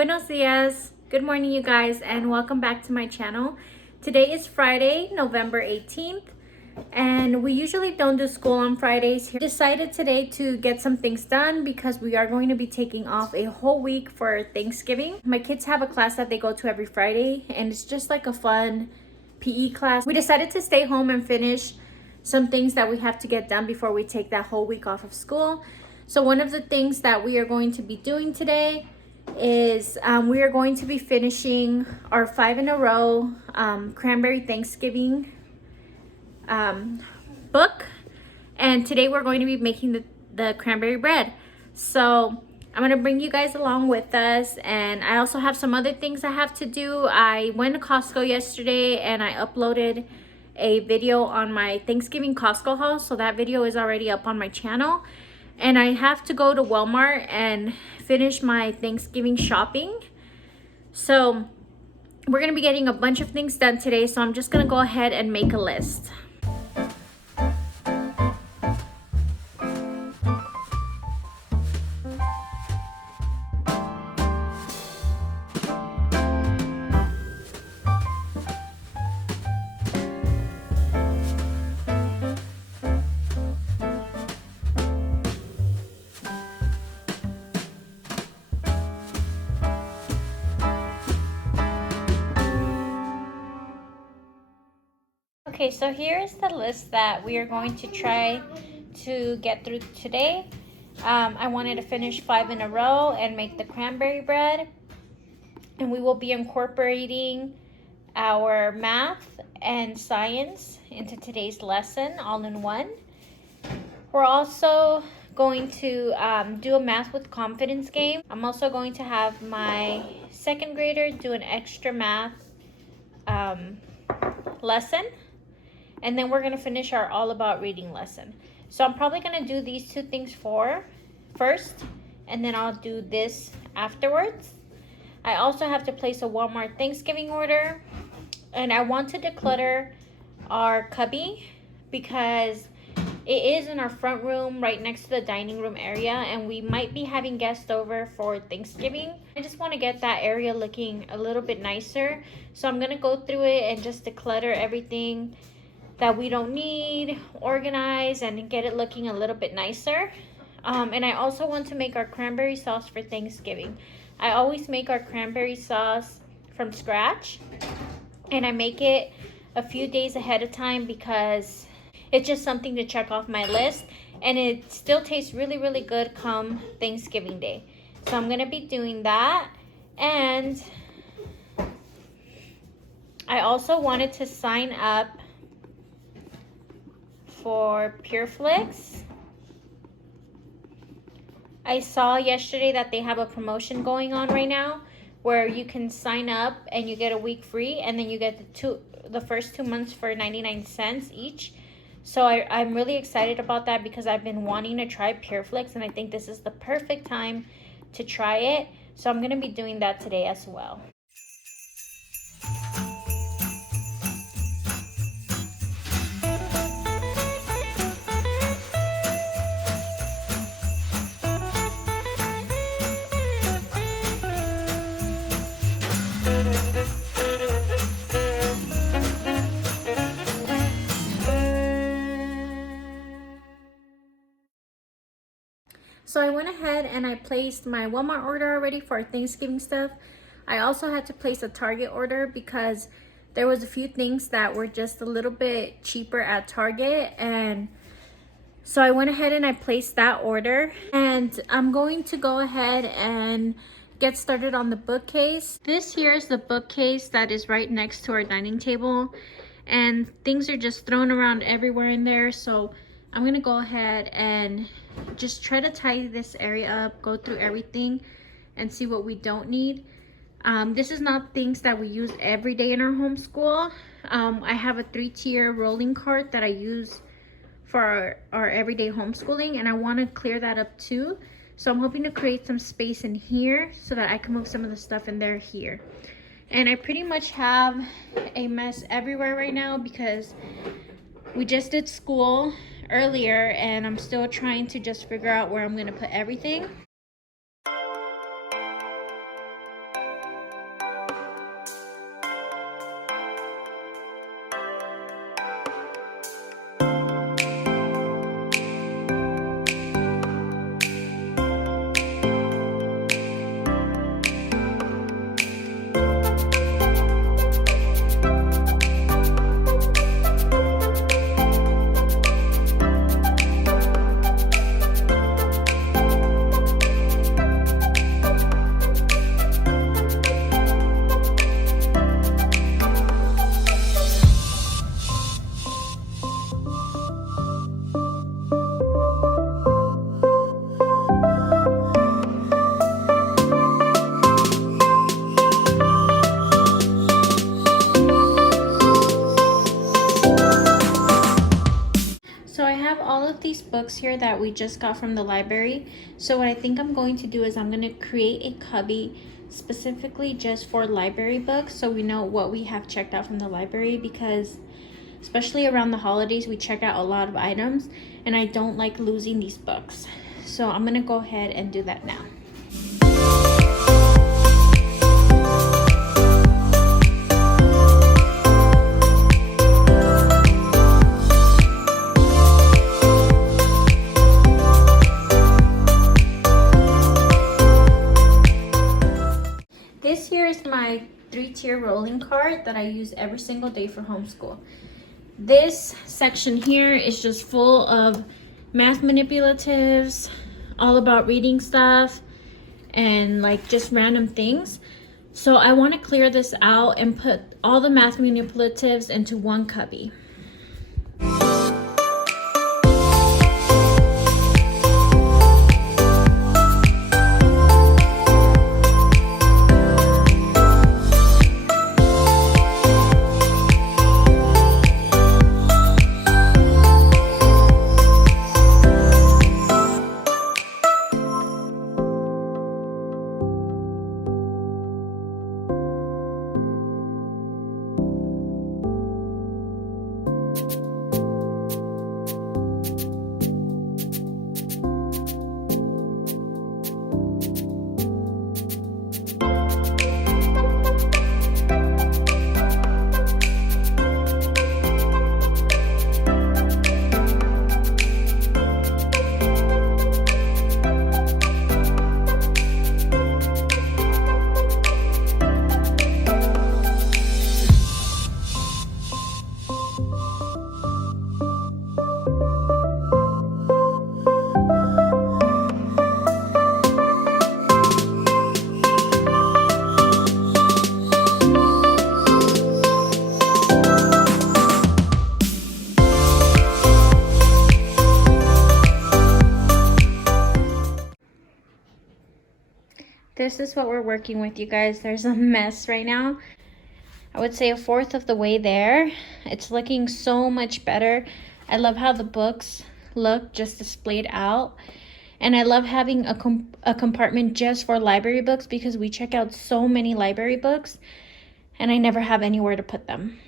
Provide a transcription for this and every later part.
Buenos dias. Good morning, you guys, and welcome back to my channel. Today is Friday, November 18th, and we usually don't do school on Fridays. Decided today to get some things done because we are going to be taking off a whole week for Thanksgiving. My kids have a class that they go to every Friday, and it's just like a fun PE class. We decided to stay home and finish some things that we have to get done before we take that whole week off of school. So one of the things that we are going to be doing today is we are going to be finishing our 5 in a row Cranberry Thanksgiving book, and today we're going to be making the cranberry bread. So I'm going to bring you guys along with us, and I also have some other things I have to do. I went to Costco yesterday and I uploaded a video on my Thanksgiving Costco haul, so that video is already up on my channel. And I have to go to Walmart and finish my Thanksgiving shopping. So we're going to be getting a bunch of things done today. So I'm just going to go ahead and make a list. Okay, so here's the list that we are going to try to get through today. I wanted to finish 5 in a row and make the cranberry bread. And we will be incorporating our math and science into today's lesson all in one. We're also going to do a math with confidence game. I'm also going to have my second grader do an extra math lesson. And then we're going to finish our all about reading lesson. So I'm probably going to do these two things first, and then I'll do this afterwards. I also have to place a Walmart Thanksgiving order, and I want to declutter our cubby because it is in our front room right next to the dining room area, and we might be having guests over for Thanksgiving. I just want to get that area looking a little bit nicer. So I'm going to go through it and just declutter everything that we don't need, organize, and get it looking a little bit nicer. And I also want to make our cranberry sauce for Thanksgiving. I always make our cranberry sauce from scratch, and I make it a few days ahead of time because it's just something to check off my list, and it still tastes really, really good come Thanksgiving Day. So I'm gonna be doing that. And I also wanted to sign up for PureFlix. I saw yesterday that they have a promotion going on right now where you can sign up and you get a week free, and then you get the first 2 months for 99 cents each. So I'm really excited about that because I've been wanting to try PureFlix, and I think this is the perfect time to try it. So I'm going to be doing that today as well. So I went ahead and I placed my Walmart order already for Thanksgiving stuff. I also had to place a Target order because there was a few things that were just a little bit cheaper at Target, and so I went ahead and I placed that order. And I'm going to go ahead and get started on the bookcase. This here is the bookcase that is right next to our dining table, and things are just thrown around everywhere in there. So I'm gonna go ahead and just try to tidy this area up, go through everything and see what we don't need. This is not things that we use every day in our homeschool. I have a 3-tier rolling cart that I use for our everyday homeschooling, and I want to clear that up too. So I'm hoping to create some space in here so that I can move some of the stuff in there here. And I pretty much have a mess everywhere right now because we just did school earlier and I'm still trying to just figure out where I'm going to put everything. have all of these books here that we just got from the library. So what I think I'm going to do is I'm going to create a cubby specifically just for library books, so we know what we have checked out from the library, because especially around the holidays we check out a lot of items and I don't like losing these books. So I'm going to go ahead and do that now. This here is my 3-tier rolling cart that I use every single day for homeschool. This section here is just full of math manipulatives, all about reading stuff, and like just random things. So I want to clear this out and put all the math manipulatives into one cubby. This is what we're working with, you guys. There's a mess right now. I would say a fourth of the way there. It's looking so much better. I love how the books look just displayed out. And I love having a compartment just for library books, because we check out so many library books and I never have anywhere to put them.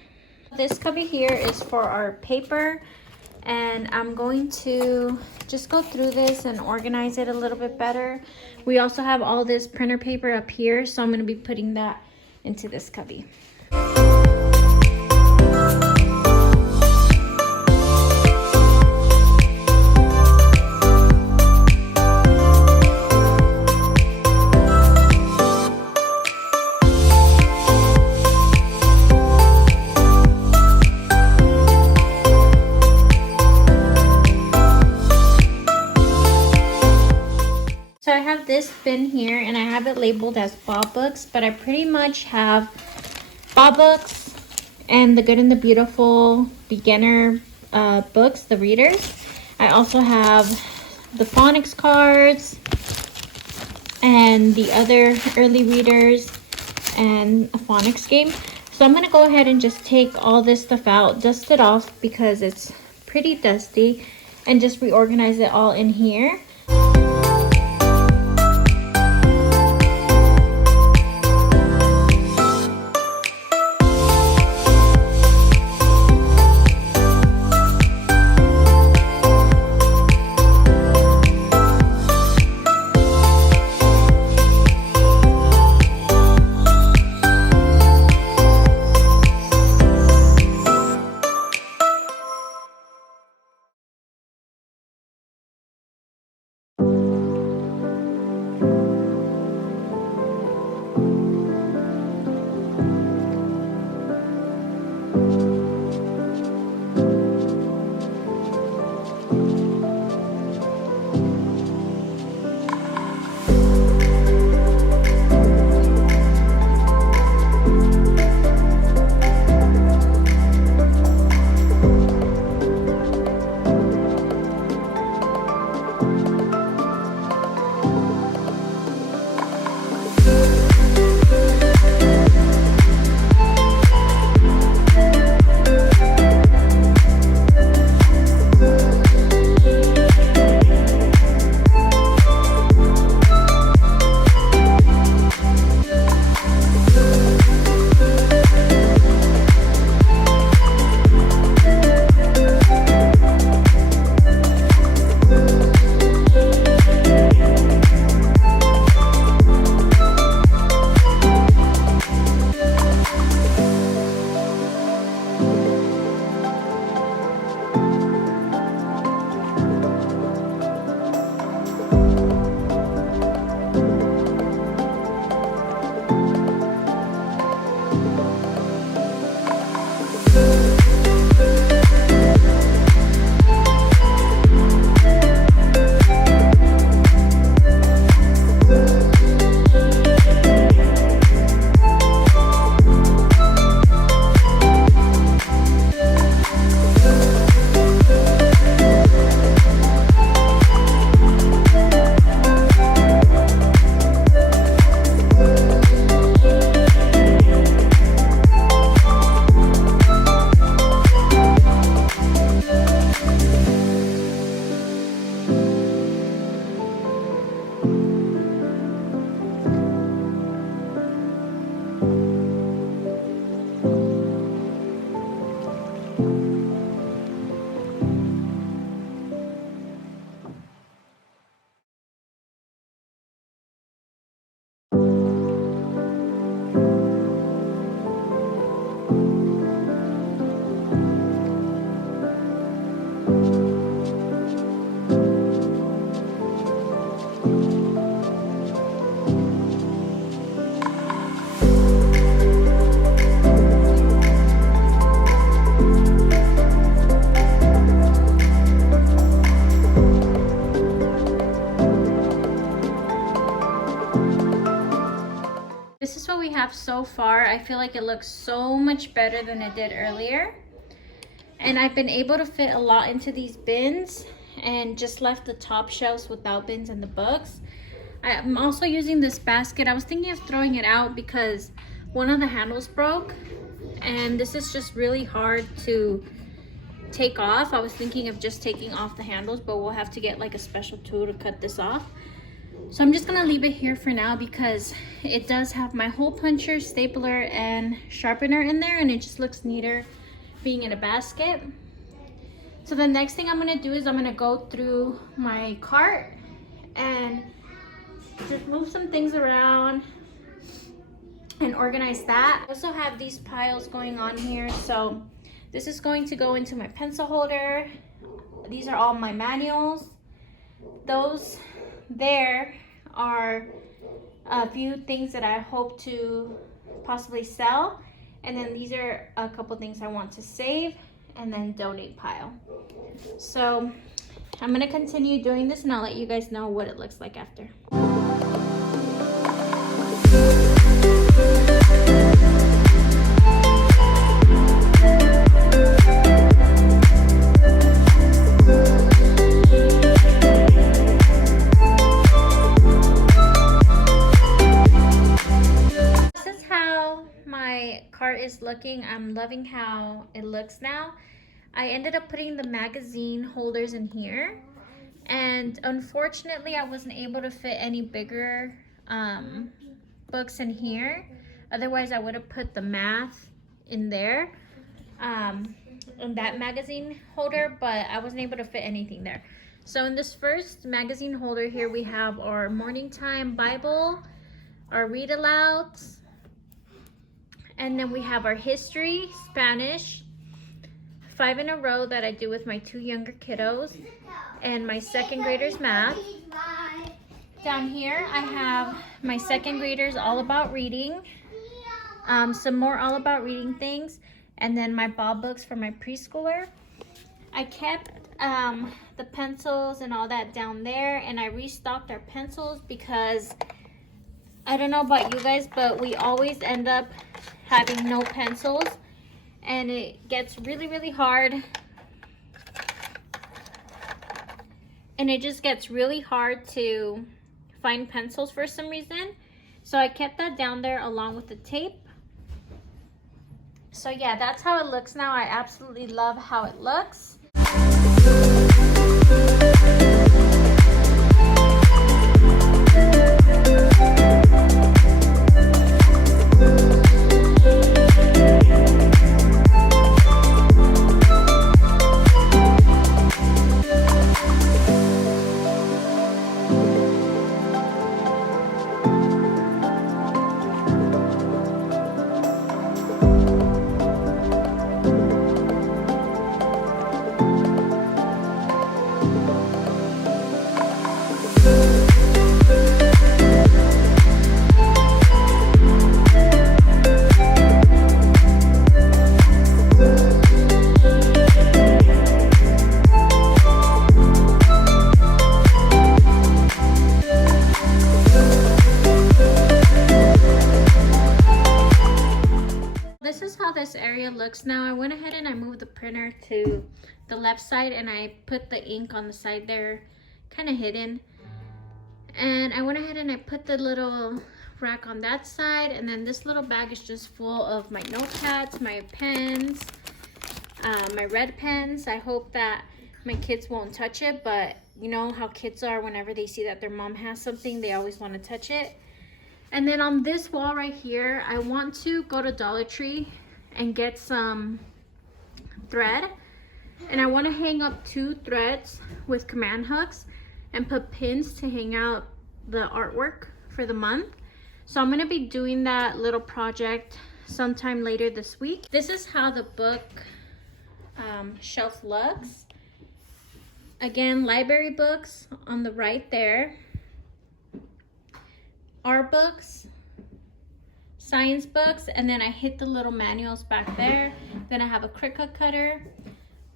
This cubby here is for our paper, and I'm going to just go through this and organize it a little bit better. We also have all this printer paper up here, so I'm going to be putting that into this cubby. So I have this bin here and I have it labeled as Bob books, but I pretty much have Bob books and the Good and the Beautiful beginner books, the readers. I also have the phonics cards and the other early readers and a phonics game. So I'm going to go ahead and just take all this stuff out, dust it off because it's pretty dusty, and just reorganize it all in here. have so far, I feel like it looks so much better than it did earlier. And I've been able to fit a lot into these bins and just left the top shelves without bins and the books. I'm also using this basket. I was thinking of throwing it out because one of the handles broke, and this is just really hard to take off. I was thinking of just taking off the handles, but we'll have to get like a special tool to cut this off. So I'm just gonna leave it here for now because it does have my hole puncher, stapler, and sharpener in there, and it just looks neater being in a basket. So the next thing I'm gonna do is I'm gonna go through my cart and just move some things around and organize that. I also have these piles going on here. So this is going to go into my pencil holder. These are all my manuals. Those there are a few things that I hope to possibly sell. And then these are a couple things I want to save and then donate pile. So I'm gonna continue doing this and I'll let you guys know what it looks like after. Is looking. I'm loving how it looks now. I ended up putting the magazine holders in here, and unfortunately I wasn't able to fit any bigger books in here. Otherwise I would have put the math in there, in that magazine holder, but I wasn't able to fit anything there. So in this first magazine holder here we have our morning time Bible, our read alouds, and then we have our history, Spanish, 5 in a row that I do with my 2 younger kiddos, and my second graders math. Down here I have my second graders all about reading, some more all about reading things, and then my Bob books for my preschooler. I kept the pencils and all that down there, and I restocked our pencils because I don't know about you guys, but we always end up having no pencils, and it gets really hard, and it just gets really hard to find pencils for some reason. So I kept that down there along with the tape. So yeah, that's how it looks now. I absolutely love how it looks. This area looks now. I went ahead and I moved the printer to the left side, and I put the ink on the side there, kind of hidden. And I went ahead and I put the little rack on that side, and then this little bag is just full of my notepads, my pens, my red pens. I hope that my kids won't touch it, but you know how kids are. Whenever they see that their mom has something, they always want to touch it. And then on this wall right here, I want to go to Dollar Tree and get some thread, and I want to hang up 2 threads with command hooks and put pins to hang out the artwork for the month. So I'm going to be doing that little project sometime later this week. This is how the book shelf looks. Again, library books on the right there, art books, science books, and then I hit the little manuals back there. Then I have a Cricut cutter,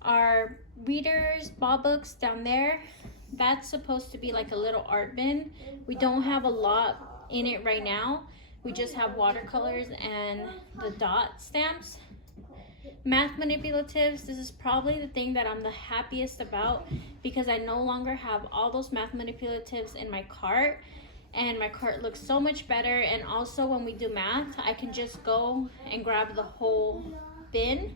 our readers, Bob books down there. That's supposed to be like a little art bin. We don't have a lot in it right now. we just have watercolors and the dot stamps. Math manipulatives, this is probably the thing that I'm the happiest about because I no longer have all those math manipulatives in my cart, and my cart looks so much better. And also when we do math, I can just go and grab the whole bin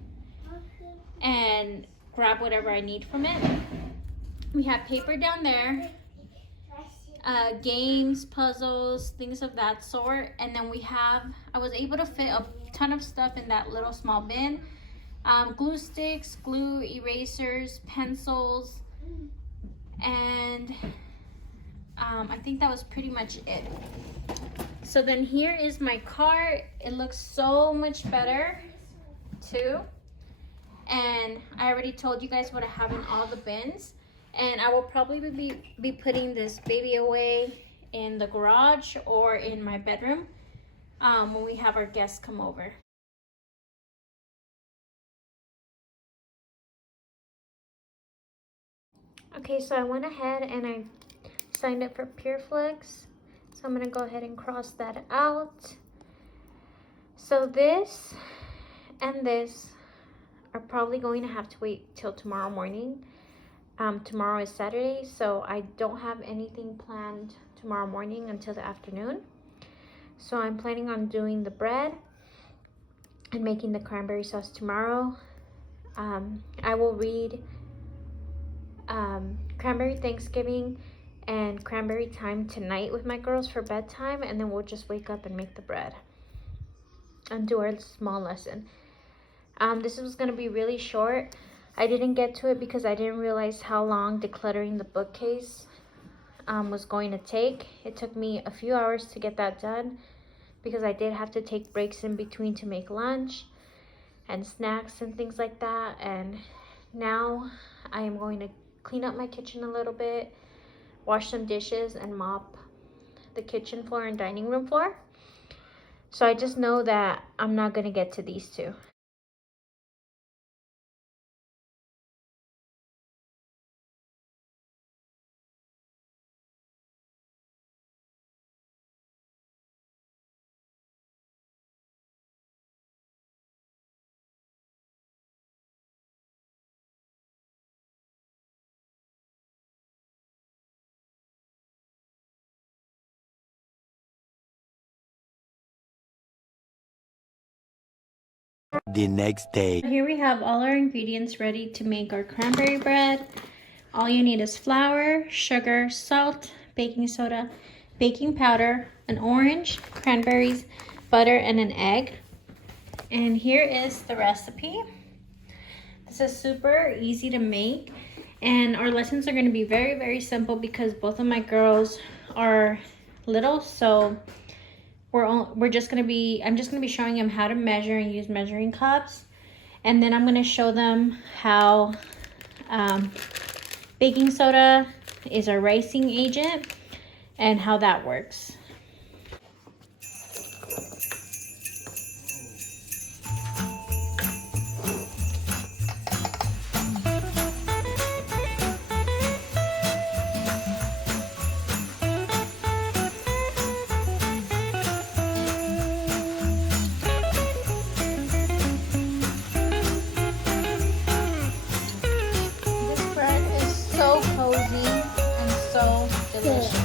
and grab whatever I need from it. We have paper down there, games, puzzles, things of that sort. And then I was able to fit a ton of stuff in that little small bin. Glue sticks, glue, erasers, pencils, and I think that was pretty much it. So then here is my cart. It looks so much better too. And I already told you guys what I have in all the bins. And I will probably be putting this baby away in the garage or in my bedroom when we have our guests come over. Okay, so I went ahead and I signed up for PureFlex. So I'm gonna go ahead and cross that out. So this and this are probably going to have to wait till tomorrow morning. Tomorrow is Saturday, so I don't have anything planned tomorrow morning until the afternoon. So I'm planning on doing the bread and making the cranberry sauce tomorrow. I will read Cranberry Thanksgiving and Cranberry Time tonight with my girls for bedtime, and then we'll just wake up and make the bread and do our small lesson. This was going to be really short. I didn't get to it because I didn't realize how long decluttering the bookcase was going to take. It took me a few hours to get that done because I did have to take breaks in between to make lunch and snacks and things like that. And now I am going to clean up my kitchen a little bit, wash some dishes, and mop the kitchen floor and dining room floor. So I just know that I'm not going to get to these two. The next day. Here we have all our ingredients ready to make our cranberry bread. All you need is flour, sugar, salt, baking soda, baking powder, an orange, cranberries, butter, and an egg. And here is the recipe. This is super easy to make, and our lessons are going to be very, very simple because both of my girls are little, so I'm just gonna be showing them how to measure and use measuring cups, and then I'm gonna show them how baking soda is our ricing agent and how that works. So cozy and so delicious.